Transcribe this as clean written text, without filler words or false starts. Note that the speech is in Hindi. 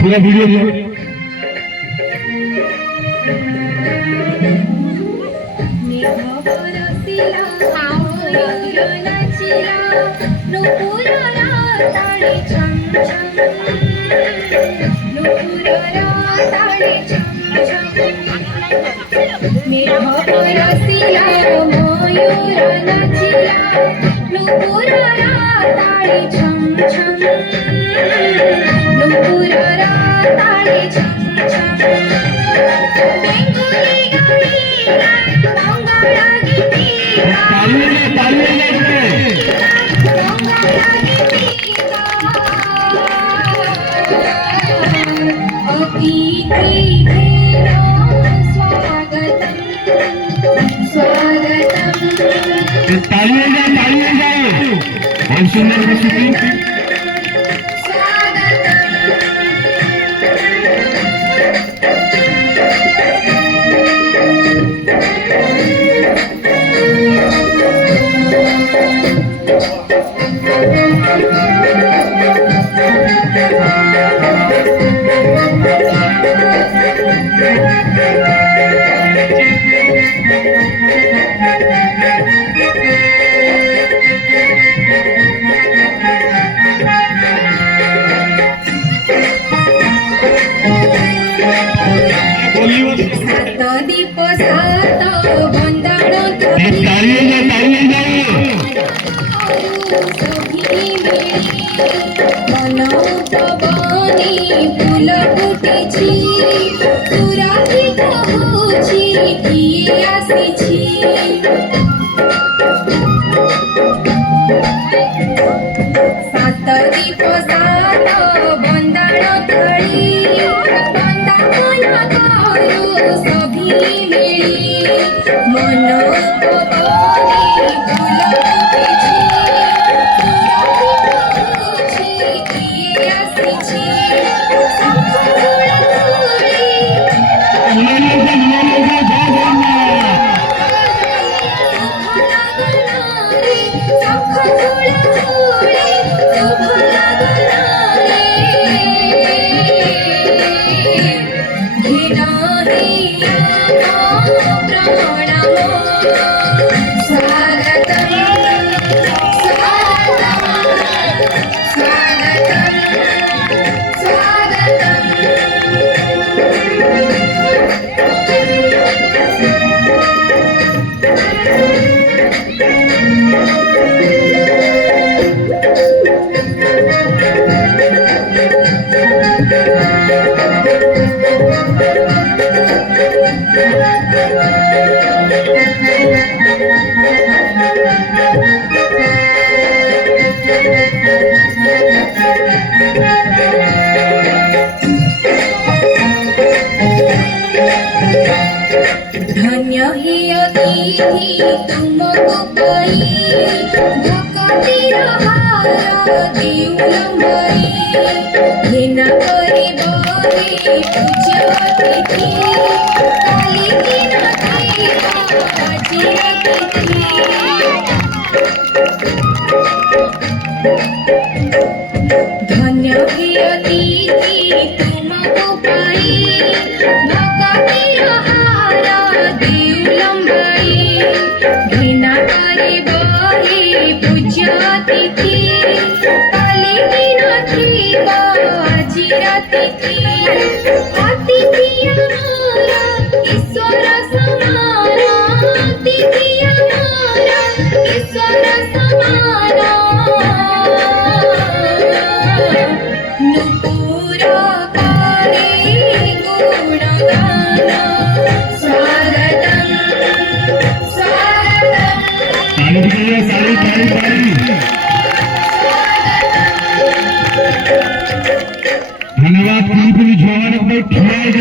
पूरा वीडियो बहुत सुंदर प्रस्तुति। धन्य ही अतिथि तुमको पाई भक्तिर हार दिउलंबई घृणा करी बरे पूज्य अतिथि काली की नथी आजी अतिथि धन्य ही अतिथि तुमको पाई भक्तिर हार दिउलंबई घृणा करी बरे पूज्य अतिथि काली की नथी आजी अतिथि अतिथि हमारा ईश्वर समाना अतिथि हमारा ईश्वर समाना नुपुर करे गुणगान स्वागतम धन्यवाद।